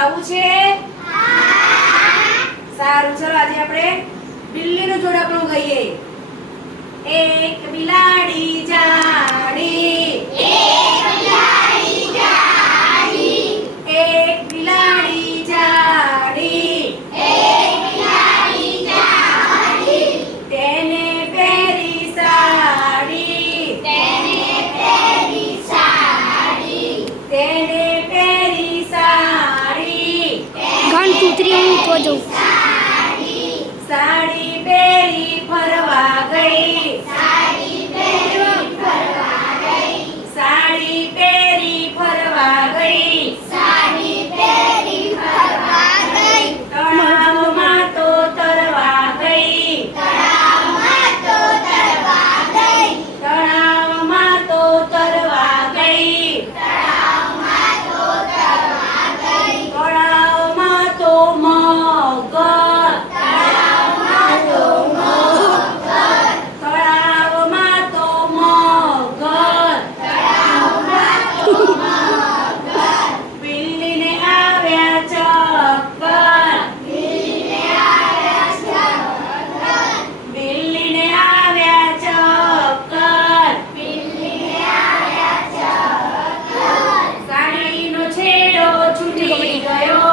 ગાવું છે? સારું, ચલો આજે આપણે બિલ્લીનું જોડાપણું ગાઈએ. એક બિલાડી જાડી, એક બિલાડી જાડી, એક બિલાડી જાડી, એક બિલાડી જાડી, તેને પહેરી સાડી, તેને પહેરી સાડી, તેને પહેરી સાડી, 1 2 3 હું તો જાઉં. સાડી પહેરી ફરવા ગઈ, સાડી પહેરી ફરવા ગઈ, સાડી પહેરી ફરવા ગઈ, સાડી પહેરી ફરવા ગઈ, તળાવમાં તો તરવા ગઈ, તળાવમાં તો તરવા ગઈ, તળાવમાં તો તરવા ગઈ, તળાવમાં તો તરવા ગઈ, તળાવમાં તો મગર, તળાવમાં તો મગર, તળાવમાં તો મગર, તળાવમાં તો મગર, બિલ્લીને આવ્યા ચક્કર, બિલ્લીને આવ્યા ચક્કર, બિલ્લીને આવ્યા ચક્કર, બિલ્લીને આવ્યા ચક્કર, સાડીનો છેડો છૂટી ગયો,